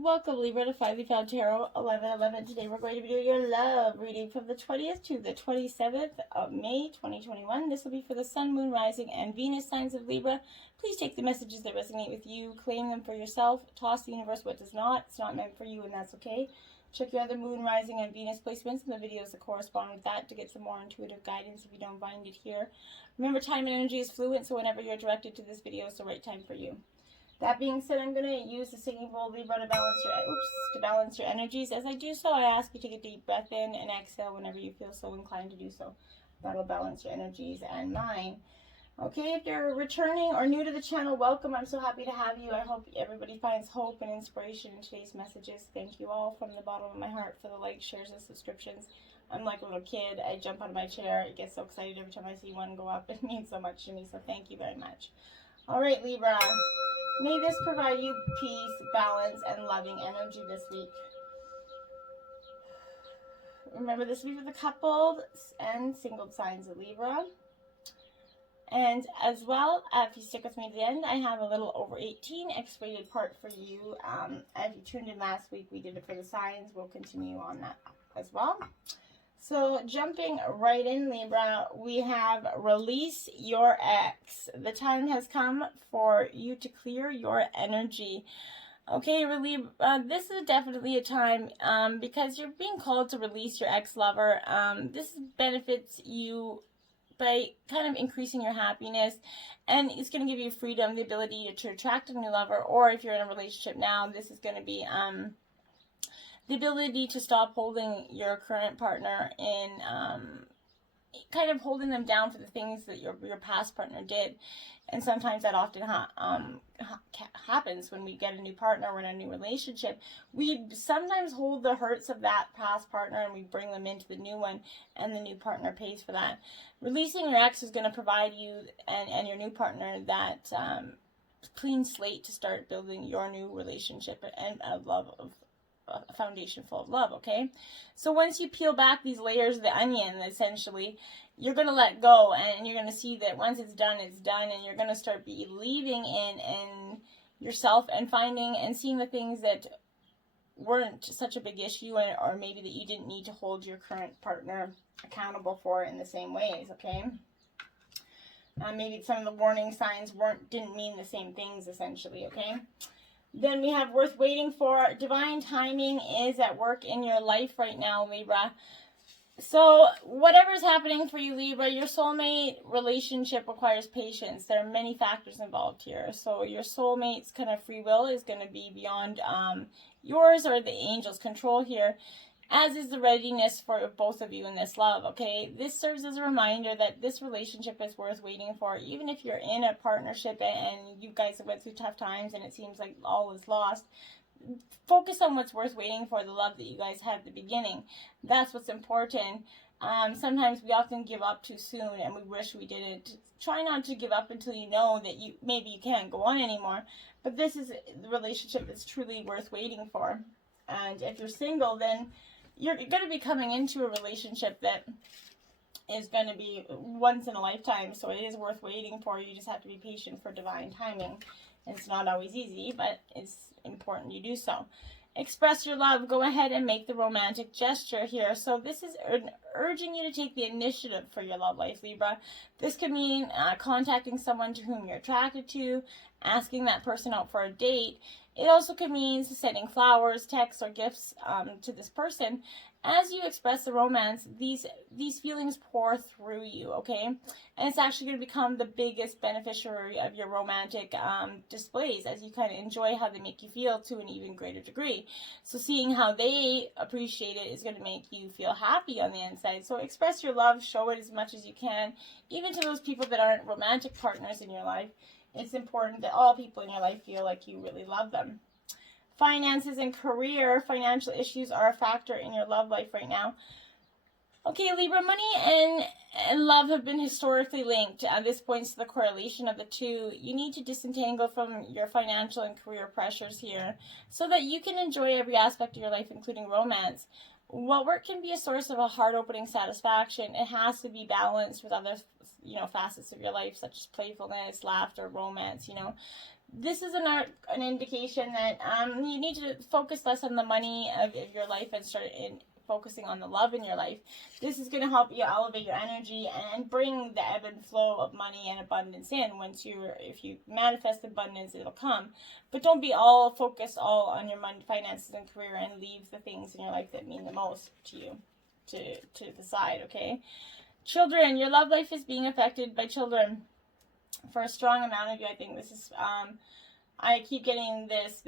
Welcome, Libra, to Finally Found Tarot 1111. Today we're going to be doing your love reading from the 20th to the 27th of May 2021. This will be for the Sun, Moon, Rising, and Venus signs of Libra. Please take the messages that resonate with you, claim them for yourself, toss the universe what does not. It's not meant for you, and that's okay. Check your other Moon, Rising, and Venus placements in the videos that correspond with that to get some more intuitive guidance if you don't find it here. Remember, time and energy is fluid, so whenever you're directed to this video, it's the right time for you. That being said, I'm going to use the singing bowl, Libra, to balance your energies. As I do so, I ask you to take a deep breath in and exhale whenever you feel so inclined to do so. That'll balance your energies and mine. Okay, if you're returning or new to the channel, welcome. I'm so happy to have you. I hope everybody finds hope and inspiration in today's messages. Thank you all from the bottom of my heart for the likes, shares, and subscriptions. I'm like a little kid. I jump out of my chair. I get so excited every time I see one go up. It means so much to me, so thank you very much. All right, Libra. May this provide you peace, balance, and loving energy this week. Remember, this week for the coupled and single signs of Libra. And as well, if you stick with me to the end, I have a little over 18 X-rated part for you. If you tuned in last week, we did it for the signs. We'll continue on that as well. So jumping right in, Libra, we have release your ex. The time has come for you to clear your energy. Okay, Libra, this is definitely a time because you're being called to release your ex-lover. This benefits you by kind of increasing your happiness, and it's going to give you freedom, the ability to attract a new lover, or if you're in a relationship now, this is going to be the ability to stop holding your current partner in, kind of holding them down for the things that your past partner did. And sometimes that often happens when we get a new partner, we're in a new relationship. We sometimes hold the hurts of that past partner and we bring them into the new one, and the new partner pays for that. Releasing your ex is going to provide you and your new partner that clean slate to start building your new relationship and a foundation full of love, okay? So once you peel back these layers of the onion, essentially, you're going to let go, and you're going to see that once it's done, and you're going to start believing in yourself and finding and seeing the things that weren't such a big issue, or maybe that you didn't need to hold your current partner accountable for in the same ways, okay? Maybe some of the warning signs didn't mean the same things, essentially, okay? Then we have worth waiting for. Divine timing is at work in your life right now, Libra. So whatever's happening for you, Libra, your soulmate relationship requires patience. There are many factors involved here. So your soulmate's kind of free will is going to be beyond yours or the angel's control here, as is the readiness for both of you in this love, okay? This serves as a reminder that this relationship is worth waiting for. Even if you're in a partnership and you guys have went through tough times and it seems like all is lost, focus on what's worth waiting for, the love that you guys had at the beginning. That's what's important. Sometimes we often give up too soon and we wish we didn't. Try not to give up until you know that maybe you can't go on anymore. But this is the relationship that's truly worth waiting for. And if you're single, then you're going to be coming into a relationship that is going to be once in a lifetime, so it is worth waiting for. You just have to be patient for divine timing. It's not always easy, but it's important you do so. Express your love. Go ahead and make the romantic gesture here. So this is urging you to take the initiative for your love life, Libra. This could mean contacting someone to whom you're attracted to, asking that person out for a date. It also could mean sending flowers, texts, or gifts to this person. As you express the romance, these feelings pour through you, okay? And it's actually going to become the biggest beneficiary of your romantic displays, as you kind of enjoy how they make you feel to an even greater degree. So seeing how they appreciate it is going to make you feel happy on the inside. So express your love, show it as much as you can, even to those people that aren't romantic partners in your life. It's important that all people in your life feel like you really love them. Finances and career, financial issues are a factor in your love life right now. Okay, Libra, money and love have been historically linked. This points to the correlation of the two. You need to disentangle from your financial and career pressures here so that you can enjoy every aspect of your life, including romance. While work can be a source of a heart-opening satisfaction, it has to be balanced with other, facets of your life, such as playfulness, laughter, romance, this is an indication that you need to focus less on the money of your life and start focusing on the love in your life. This is going to help you elevate your energy and bring the ebb and flow of money and abundance in. If you manifest abundance, it'll come. But don't be all focused all on your money, finances, and career, and leave the things in your life that mean the most to you to the side, okay? Children, your love life is being affected by children. For a strong amount of you, I think this is, I keep getting this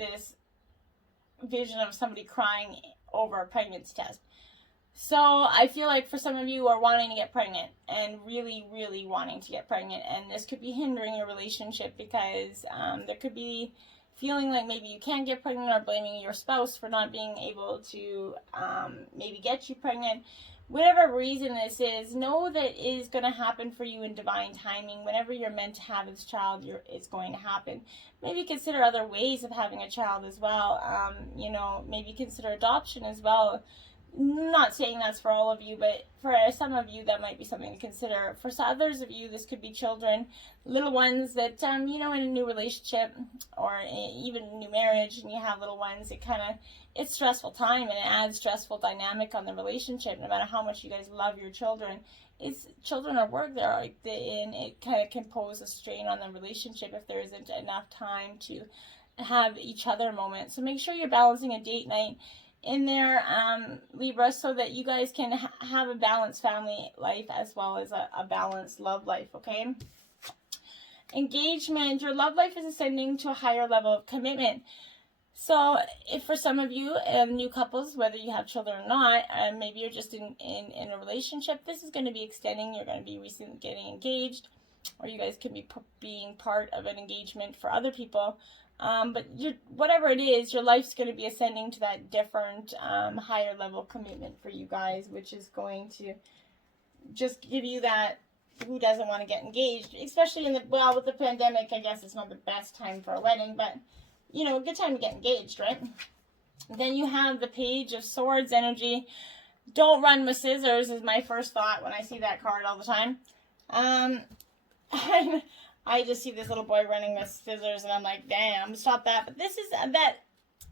vision of somebody crying over a pregnancy test. So I feel like for some of you are wanting to get pregnant and really, really wanting to get pregnant, and this could be hindering your relationship because there could be feeling like maybe you can't get pregnant, or blaming your spouse for not being able to maybe get you pregnant. Whatever reason this is, know that it is going to happen for you in divine timing. Whenever you're meant to have this child, it's going to happen. Maybe consider other ways of having a child as well. Maybe consider adoption as well. Not saying that's for all of you, but for some of you, that might be something to consider. For others of you, this could be children, little ones that, in a new relationship or even a new marriage, and you have little ones, it's stressful time, and it adds stressful dynamic on the relationship. No matter how much you guys love your children, children are work there, and it kind of can pose a strain on the relationship if there isn't enough time to have each other moments. So make sure you're balancing a date night in there, Libra, so that you guys can have a balanced family life as well as a balanced love life, okay? Engagement, your love life is ascending to a higher level of commitment. So if for some of you, new couples, whether you have children or not, maybe you're just in a relationship, this is going to be extending. You're going to be recently getting engaged, or you guys can be being part of an engagement for other people. But whatever it is, your life's going to be ascending to that different, higher level commitment for you guys, which is going to just give you that, who doesn't want to get engaged? Especially with the pandemic, I guess it's not the best time for a wedding, but, a good time to get engaged, right? Then you have the Page of Swords energy. Don't run with scissors is my first thought when I see that card all the time. I just see this little boy running with scissors, and I'm like, damn, stop that. But this is that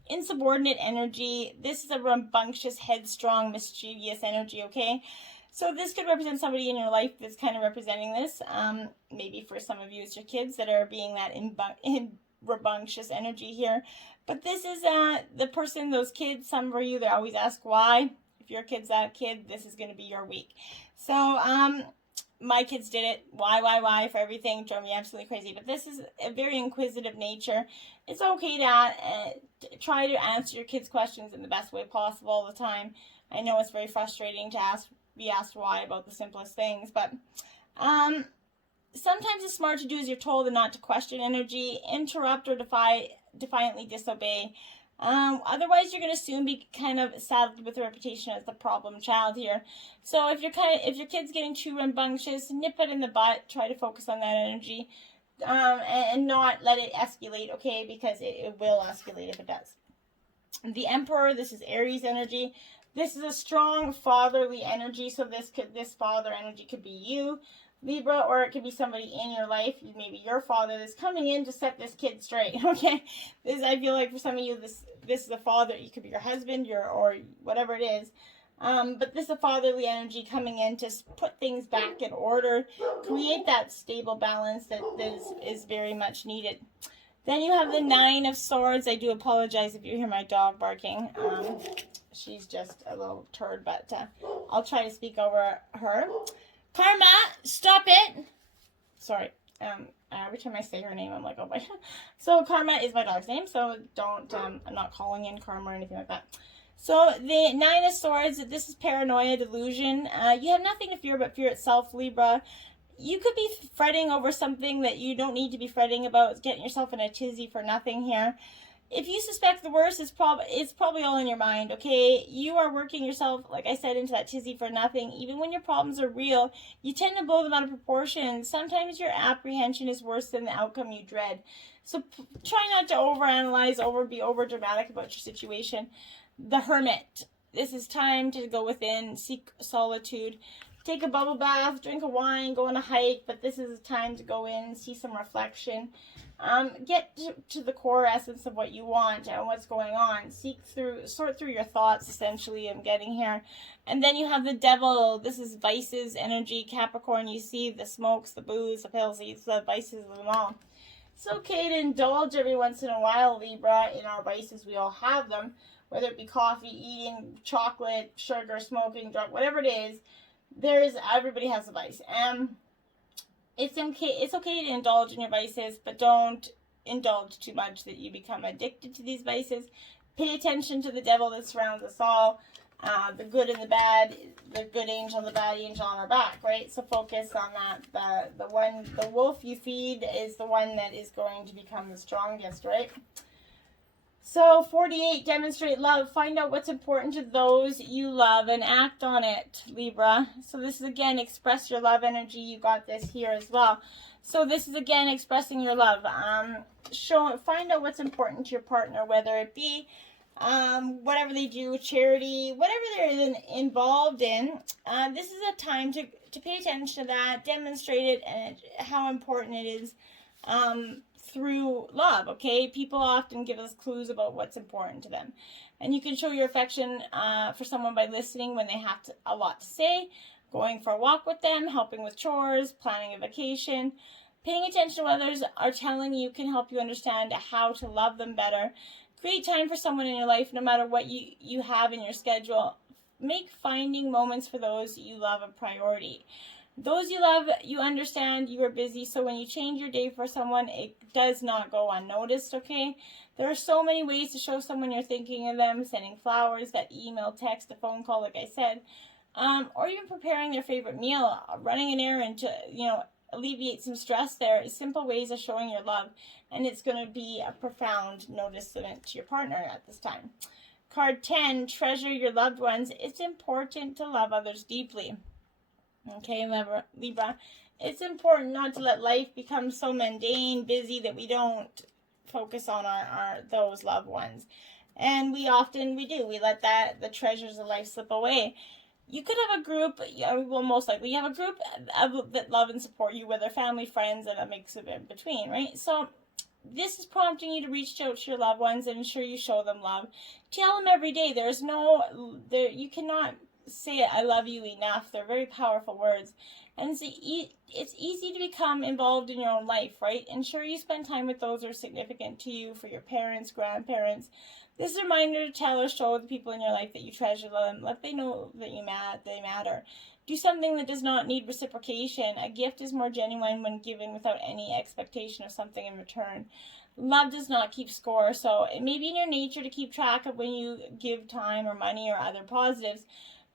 insubordinate energy. This is a rambunctious, headstrong, mischievous energy, okay? So this could represent somebody in your life that's kind of representing this. Maybe for some of you, it's your kids that are being that rambunctious energy here. But this is the person, those kids, some of you, they always ask why. If your kid's that kid, this is going to be your week. So, my kids did it. Why for everything. Drove me absolutely crazy. But this is a very inquisitive nature. It's okay to try to answer your kids' questions in the best way possible all the time. I know it's very frustrating to be asked why about the simplest things, but sometimes it's smart to do as you're told and not to question energy, interrupt, or defiantly disobey. Otherwise, you're going to soon be kind of saddled with a reputation as the problem child here. So if your kid's getting too rambunctious, nip it in the butt. Try to focus on that energy, and not let it escalate, okay? Because it will escalate if it does. The Emperor, this is Aries energy. This is a strong fatherly energy. So this father energy could be you, Libra, or it could be somebody in your life, maybe your father, that's coming in to set this kid straight, okay? I feel like for some of you, this is a father. It could be your husband, or whatever it is. But this is a fatherly energy coming in to put things back in order, create that stable balance that is very much needed. Then you have the Nine of Swords. I do apologize if you hear my dog barking. She's just a little turd, but I'll try to speak over her. Karma, stop it. Sorry. Every time I say her name, I'm like, oh my. So Karma is my dog's name, so don't, I'm not calling in Karma or anything like that. So the Nine of Swords, this is paranoia, delusion. You have nothing to fear but fear itself, Libra. You could be fretting over something that you don't need to be fretting about, getting yourself in a tizzy for nothing here. If you suspect the worst, it's probably all in your mind, okay? You are working yourself, like I said, into that tizzy for nothing. Even when your problems are real, you tend to blow them out of proportion. Sometimes your apprehension is worse than the outcome you dread. So try not to overanalyze, be over dramatic about your situation. The Hermit. This is time to go within, seek solitude. Take a bubble bath, drink a wine, go on a hike, but this is a time to go in, see some reflection. Get to the core essence of what you want and what's going on. Sort through your thoughts, essentially, I'm getting here. And then you have the devil. This is vices, energy, Capricorn. You see the smokes, the booze, the pills, the vices of them all. It's okay to indulge every once in a while, Libra, in our vices. We all have them, whether it be coffee, eating, chocolate, sugar, smoking, drug, whatever it is. Everybody has a vice. It's okay to indulge in your vices, but don't indulge too much that you become addicted to these vices. Pay attention to the devil that surrounds us all, the good and the bad, the good angel, the bad angel on our back, right? So focus on that. The wolf you feed is the one that is going to become the strongest, right? So 48, demonstrate love. Find out what's important to those you love and act on it, Libra. So this is, again, express your love energy. You got this here as well. So this is, again, expressing your love. Find out what's important to your partner, whether it be whatever they do, charity, whatever they're involved in. This is a time to pay attention to that, demonstrate it, and how important it is through love, okay? People often give us clues about what's important to them. And you can show your affection for someone by listening when they have a lot to say, going for a walk with them, helping with chores, planning a vacation. Paying attention to what others are telling you can help you understand how to love them better. Create time for someone in your life, no matter what you have in your schedule. Make finding moments for those you love a priority. Those you love, you understand you are busy, so when you change your day for someone, it does not go unnoticed, okay? There are so many ways to show someone you're thinking of them, sending flowers, that email, text, a phone call, like I said, or even preparing their favorite meal, running an errand to, alleviate some stress. There are simple ways of showing your love, and it's going to be a profound noticement to your partner at this time. Card 10, treasure your loved ones. It's important to love others deeply. Okay, Libra, it's important not to let life become so mundane, busy, that we don't focus on those loved ones. And we do. We let the treasures of life slip away. You could have a group, most likely you have a group that love and support you, whether family, friends, and a mix of in between, right? So this is prompting you to reach out to your loved ones and ensure you show them love. Tell them every day. You cannot say I love you enough. They're very powerful words. And it's easy to become involved in your own life, right? Ensure you spend time with those who are significant to you, for your parents, grandparents. This is a reminder to tell or show the people in your life that you treasure them. Let them know that they matter. Do something that does not need reciprocation. A gift is more genuine when given without any expectation of something in return. Love does not keep score, so it may be in your nature to keep track of when you give time or money or other positives.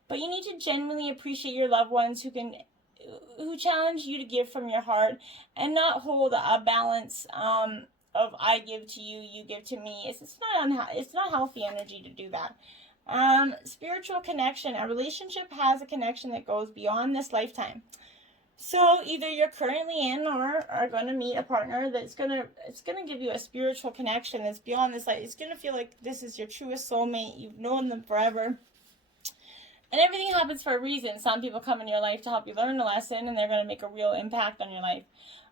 But you need to genuinely appreciate your loved ones who challenge you to give from your heart, and not hold a balance of I give to you, you give to me. It's not healthy energy to do that. Spiritual connection. A relationship has a connection that goes beyond this lifetime. So either you're currently in or are going to meet a partner that's gonna give you a spiritual connection that's beyond this life. It's gonna feel like this is your truest soulmate. You've known them forever. And everything happens for a reason. Some people come in your life to help you learn a lesson, and they're going to make a real impact on your life.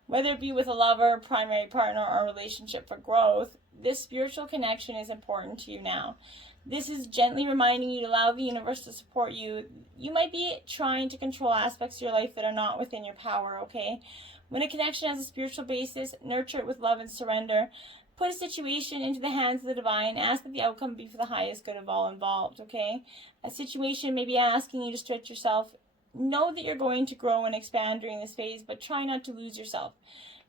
Whether it be with a lover, primary partner, or a relationship for growth, this spiritual connection is important to you now. This is gently reminding you to allow the universe to support you. You might be trying to control aspects of your life that are not within your power, okay? When a connection has a spiritual basis, nurture it with love and surrender. Put a situation into the hands of the divine. Ask that the outcome be for the highest good of all involved, okay? A situation may be asking you to stretch yourself. Know that you're going to grow and expand during this phase, but try not to lose yourself.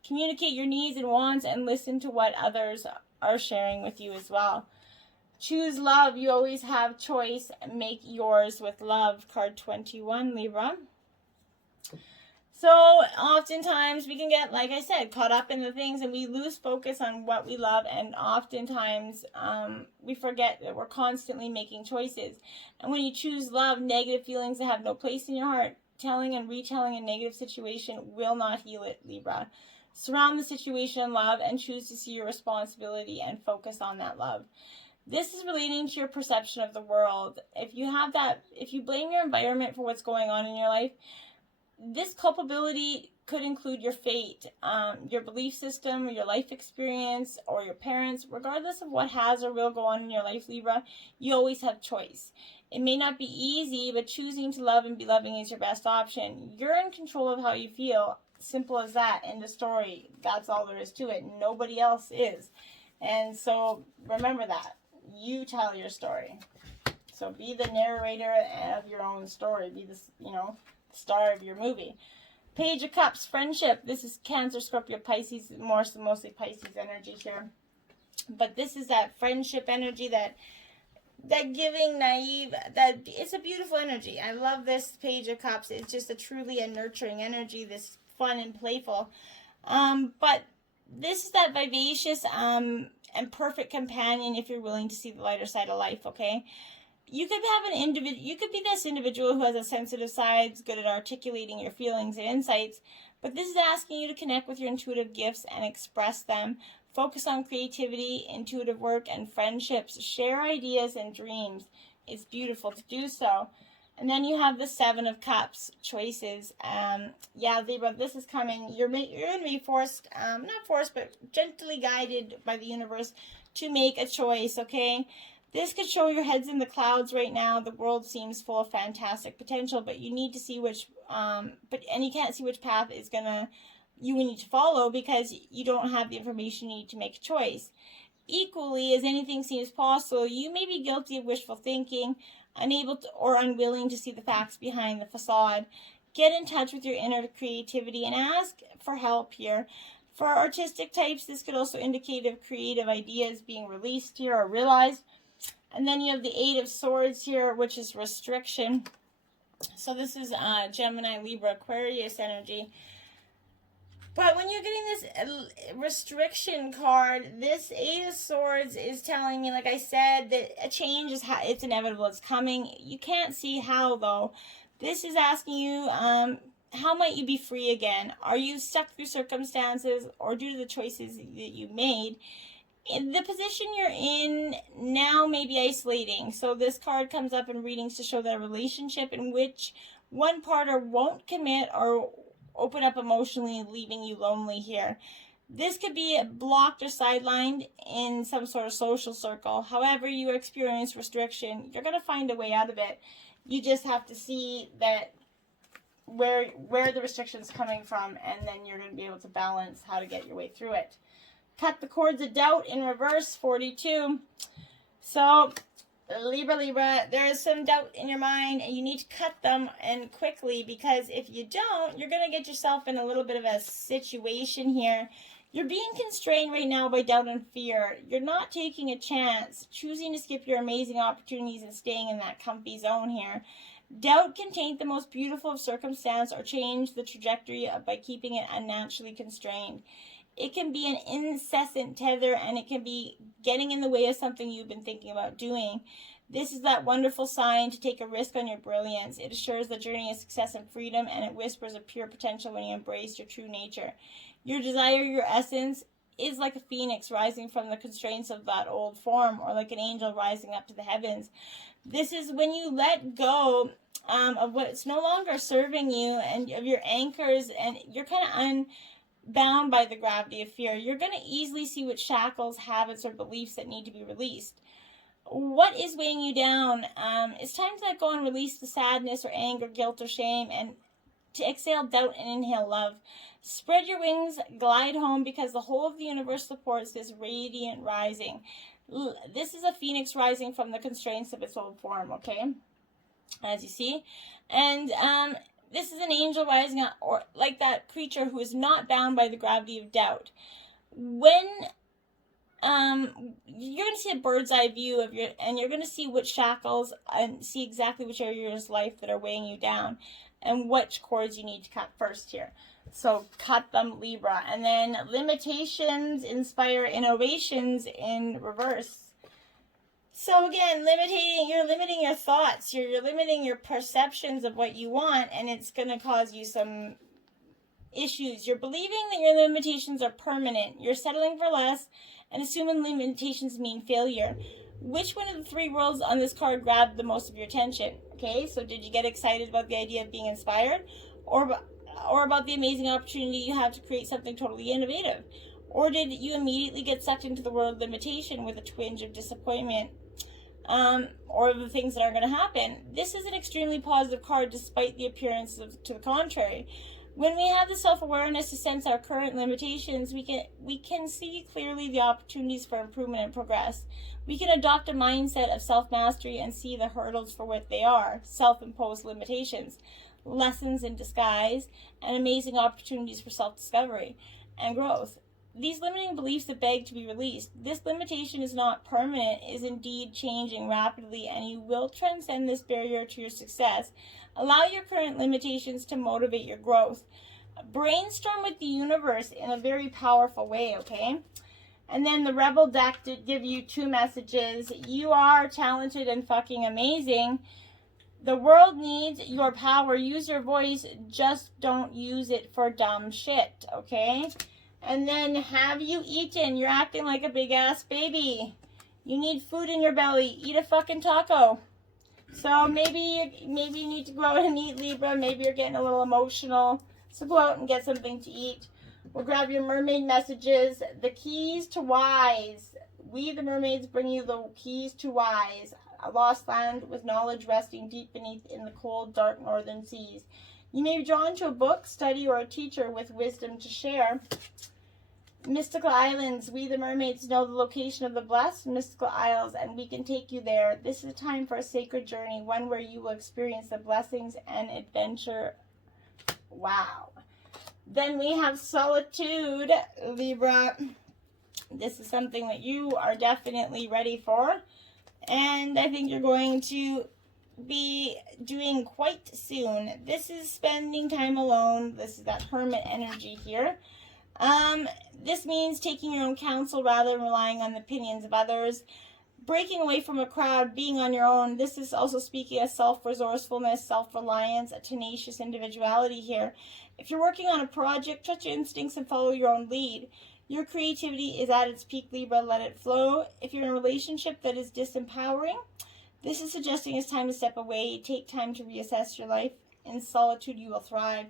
Communicate your needs and wants, and listen to what others are sharing with you as well. Choose love. You always have choice. Make yours with love. Card 21, Libra. So oftentimes we can get, like I said, caught up in the things, and we lose focus on what we love, and oftentimes we forget that we're constantly making choices. And when you choose love, negative feelings that have no place in your heart, telling and retelling a negative situation will not heal it, Libra. Surround the situation in love and choose to see your responsibility and focus on that love. This is relating to your perception of the world. If you blame your environment for what's going on in your life, this culpability could include your fate, your belief system, your life experience, or your parents. Regardless of what has or will go on in your life, Libra, you always have choice. It may not be easy, but choosing to love and be loving is your best option. You're in control of how you feel. Simple as that. End of story. That's all there is to it. Nobody else is. And so remember that. You tell your story. So be the narrator of your own story. Be the, star of your movie. Page of Cups, friendship. This is Cancer, Scorpio, Pisces, mostly Pisces energy here. But this is that friendship energy, that giving, naive, that it's a beautiful energy. I love this Page of Cups. It's just truly a nurturing energy, this fun and playful. But this is that vivacious and perfect companion if you're willing to see the lighter side of life, okay? You could have you could be this individual who has a sensitive side, good at articulating your feelings and insights, but this is asking you to connect with your intuitive gifts and express them. Focus on creativity, intuitive work, and friendships. Share ideas and dreams. It's beautiful to do so. And then you have the Seven of Cups, choices. Yeah, Libra, this is coming. You're going to be forced, not forced, but gently guided by the universe to make a choice, okay? This could show your head's in the clouds right now. The world seems full of fantastic potential, but you need to see which, and you can't see which path is you need to follow because you don't have the information you need to make a choice. Equally, as anything seems possible, you may be guilty of wishful thinking, unable to, or unwilling to see the facts behind the facade. Get in touch with your inner creativity and ask for help here. For artistic types, this could also indicate if creative ideas being released here or realized. And then you have the Eight of Swords here, which is restriction. So this is Gemini, Libra, Aquarius energy. But when you're getting this restriction card, this Eight of Swords is telling me, like I said, that a change is it's inevitable. It's coming. You can't see how, though. This is asking you, how might you be free again? Are you stuck through circumstances or due to the choices that you made? In the position you're in now may be isolating. So this card comes up in readings to show that a relationship in which one partner won't commit or open up emotionally, leaving you lonely here. This could be blocked or sidelined in some sort of social circle. However you experience restriction, you're going to find a way out of it. You just have to see that where the restriction's coming from, and then you're going to be able to balance how to get your way through it. Cut the cords of doubt in reverse, 42. So, Libra, there is some doubt in your mind, and you need to cut them, and quickly, because if you don't, you're going to get yourself in a little bit of a situation here. You're being constrained right now by doubt and fear. You're not taking a chance, choosing to skip your amazing opportunities and staying in that comfy zone here. Doubt can taint the most beautiful of circumstance or change the trajectory by keeping it unnaturally constrained. It can be an incessant tether, and it can be getting in the way of something you've been thinking about doing. This is that wonderful sign to take a risk on your brilliance. It assures the journey of success and freedom, and it whispers of pure potential when you embrace your true nature. Your desire, your essence, is like a phoenix rising from the constraints of that old form, or like an angel rising up to the heavens. This is when you let go of what's no longer serving you, and of your anchors, and you're kind of bound by the gravity of fear. You're going to easily see what shackles, habits, or beliefs that need to be released. What is weighing you down? It's time to let go and release the sadness or anger, guilt, or shame, and to exhale doubt and inhale love. Spread your wings, glide home, because the whole of the universe supports this radiant rising. This is a phoenix rising from the constraints of its old form, okay? As you see. And this is an angel rising up, or like that creature who is not bound by the gravity of doubt. When you're going to see a bird's eye view of and you're going to see which shackles and see exactly which areas of life that are weighing you down, and which cords you need to cut first here. So cut them, Libra. And then limitations inspire innovations in reverse. So again, you're limiting your thoughts, you're limiting your perceptions of what you want, and it's going to cause you some issues. You're believing that your limitations are permanent. You're settling for less and assuming limitations mean failure. Which one of the three worlds on this card grabbed the most of your attention? Okay, so did you get excited about the idea of being inspired? Or about the amazing opportunity you have to create something totally innovative? Or did you immediately get sucked into the world of limitation with a twinge of disappointment, or the things that are going to happen? This is an extremely positive card despite the appearances to the contrary. When we have the self-awareness to sense our current limitations, we can see clearly the opportunities for improvement and progress. We can adopt a mindset of self-mastery and see the hurdles for what they are, self-imposed limitations, lessons in disguise, and amazing opportunities for self-discovery and growth. These limiting beliefs that beg to be released. This limitation is not permanent, is indeed changing rapidly, and you will transcend this barrier to your success. Allow your current limitations to motivate your growth. Brainstorm with the universe in a very powerful way, okay? And then the Rebel deck did give you 2 messages. You are talented and fucking amazing. The world needs your power. Use your voice. Just don't use it for dumb shit, okay? And then, have you eaten? You're acting like a big ass baby. You need food in your belly. Eat a fucking taco. So maybe you need to go out and eat, Libra. Maybe you're getting a little emotional. So go out and get something to eat. We'll grab your mermaid messages. The keys to wise. We, the mermaids, bring you the keys to wise. A lost land with knowledge resting deep beneath in the cold, dark northern seas. You may be drawn to a book, study, or a teacher with wisdom to share. Mystical islands. We, the mermaids, know the location of the blessed mystical isles, and we can take you there. This is a time for a sacred journey, one where you will experience the blessings and adventure. Wow. Then we have solitude, Libra. This is something that you are definitely ready for, and I think you're going to be doing quite soon. This is spending time alone. This is that hermit energy here. This means taking your own counsel rather than relying on the opinions of others, breaking away from a crowd, being on your own. This is also speaking of self-resourcefulness, self-reliance, a tenacious individuality here. If you're working on a project, trust your instincts and follow your own lead. Your creativity is at its peak, Libra. Let it flow. If you're in a relationship that is disempowering, this is suggesting it's time to step away. Take time to reassess your life. In solitude, you will thrive.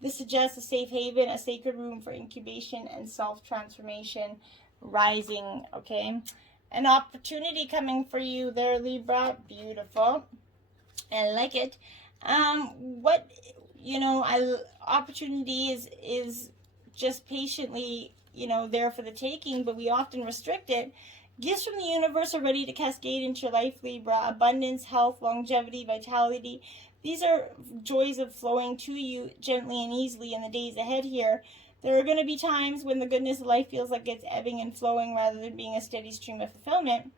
This suggests a safe haven, a sacred room for incubation and self-transformation rising, okay? An opportunity coming for you there, Libra. Beautiful. I like it. Opportunity is just patiently, there for the taking, but we often restrict it. Gifts from the universe are ready to cascade into your life, Libra. Abundance, health, longevity, vitality. These are joys of flowing to you gently and easily in the days ahead here. There are going to be times when the goodness of life feels like it's ebbing and flowing rather than being a steady stream of fulfillment.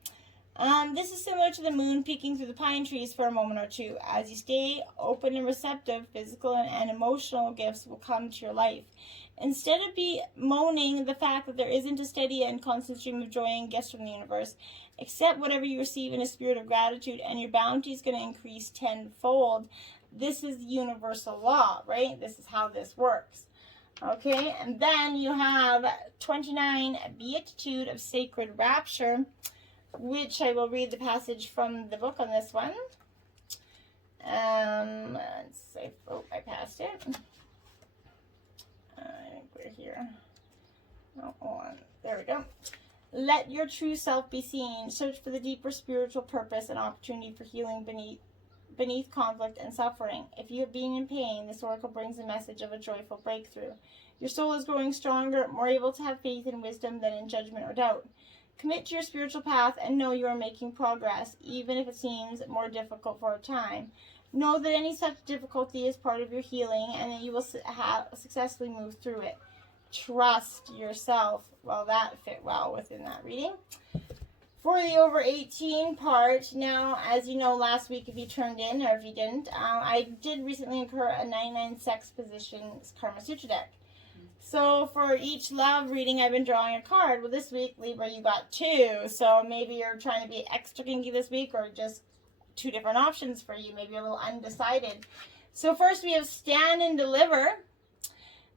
This is similar to the moon peeking through the pine trees for a moment or two. As you stay open and receptive, physical and emotional gifts will come to your life. Instead of bemoaning the fact that there isn't a steady and constant stream of joy and gifts from the universe, accept whatever you receive in a spirit of gratitude, and your bounty is going to increase tenfold. This is universal law, right? This is how this works. Okay, and then you have 29, Beatitude of Sacred Rapture, which I will read the passage from the book on this one. Let's see. Oh, I passed it. I think we're here. Oh, hold on. There we go. Let your true self be seen. Search for the deeper spiritual purpose and opportunity for healing beneath conflict and suffering. If you have been in pain, this oracle brings a message of a joyful breakthrough. Your soul is growing stronger, more able to have faith and wisdom than in judgment or doubt. Commit to your spiritual path and know you are making progress, even if it seems more difficult for a time. Know that any such difficulty is part of your healing and that you will successfully move through it. Trust yourself. Well, that fit well within that reading. For the over 18 part, now, as you know, last week, if you turned in or if you didn't, I did recently incur a 99 sex positions Karma Sutra deck. So for each love reading, I've been drawing a card. Well, this week, Libra, you got 2. So maybe you're trying to be extra kinky this week, or just 2 different options for you. Maybe a little undecided. So first we have Stand and Deliver.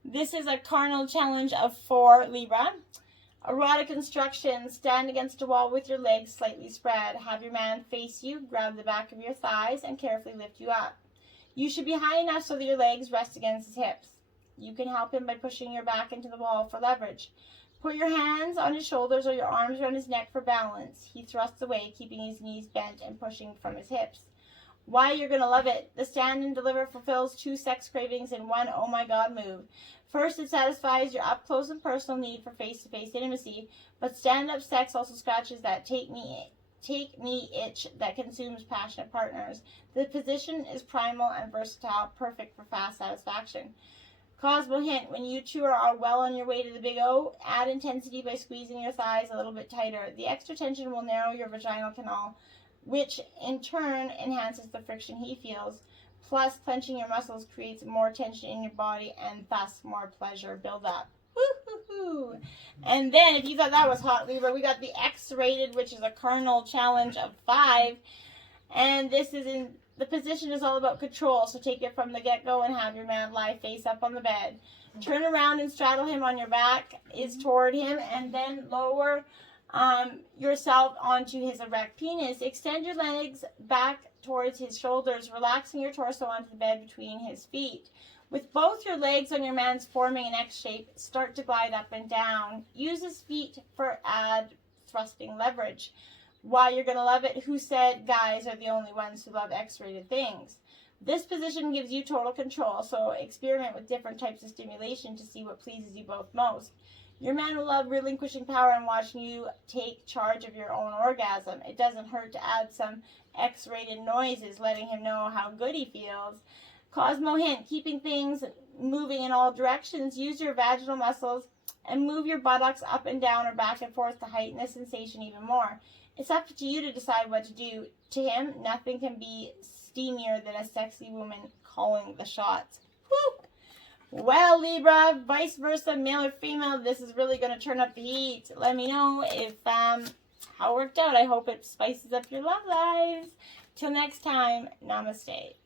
This is a carnal challenge of 4, Libra. Erotic instructions. Stand against a wall with your legs slightly spread. Have your man face you, grab the back of your thighs, and carefully lift you up. You should be high enough so that your legs rest against his hips. You can help him by pushing your back into the wall for leverage. Put your hands on his shoulders or your arms around his neck for balance. He thrusts away, keeping his knees bent and pushing from his hips. Why you're going to love it. The stand and deliver fulfills 2 sex cravings in one oh my god move. First, it satisfies your up close and personal need for face-to-face intimacy, but stand-up sex also scratches that take me itch that consumes passionate partners. The position is primal and versatile, perfect for fast satisfaction. Cosmo hint, when you two are well on your way to the big O, add intensity by squeezing your thighs a little bit tighter. The extra tension will narrow your vaginal canal, which in turn enhances the friction he feels. Plus, clenching your muscles creates more tension in your body and thus more pleasure buildup. Woo-hoo-hoo. And then, if you thought that was hot, Libra, we got the X-rated, which is a carnal challenge of 5. And this is in, the position is all about control, so take it from the get-go and have your man lie face up on the bed. Turn around and straddle him on your back, is toward him, and then lower yourself onto his erect penis. Extend your legs back towards his shoulders, relaxing your torso onto the bed between his feet. With both your legs on your man's forming an X shape, start to glide up and down. Use his feet for add thrusting leverage. Why you're going to love it? Who said guys are the only ones who love X-rated things? This position gives you total control, so experiment with different types of stimulation to see what pleases you both most. Your man will love relinquishing power and watching you take charge of your own orgasm. It doesn't hurt to add some X-rated noises, letting him know how good he feels. Cosmo hint, keeping things moving in all directions. Use your vaginal muscles and move your buttocks up and down or back and forth to heighten the sensation even more. It's up to you to decide what to do. To him, nothing can be steamier than a sexy woman calling the shots. Woo! Well, Libra, vice versa, male or female, this is really going to turn up the heat. Let me know if how it worked out. I hope it spices up your love lives. Till next time, namaste.